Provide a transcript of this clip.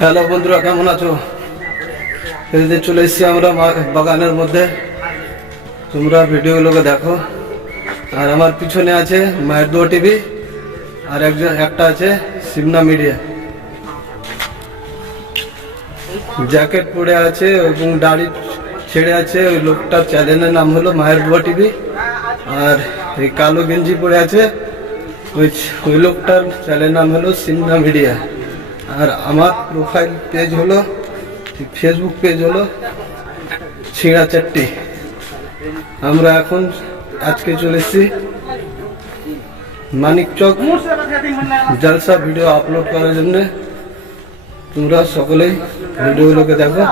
Hello বন্ধুরা, কেমন আছো? এই যে চলে এসেছি আমরা বাগানের মধ্যে। তোমরা ভিডিওগুলোকে দেখো। আর আমার পিছনে আছে মায়ের দোয়া টিভি, আর একটা আছে সিমনা মিডিয়া। জ্যাকেট পরে আছে এবং দাড়ি ছেড়ে আছে, ওই লোকটার চ্যানেলের নাম হলো মায়ের দোয়া টিভি। আর এই কালো গেঞ্জি পরে আছে, ওই লোকটার চ্যানেলের নাম হলো সিমনা মিডিয়া। আর আমার প্রোফাইল পেজ হলো, ফেসবুক পেজ হলো ছিঁড়া চারটি। আমরা এখন আজকে চলে এসেছি মানিকচক জলসা ভিডিও আপলোড করার জন্য। তোমরা সকলেই ভিডিওগুলোকে দেখো।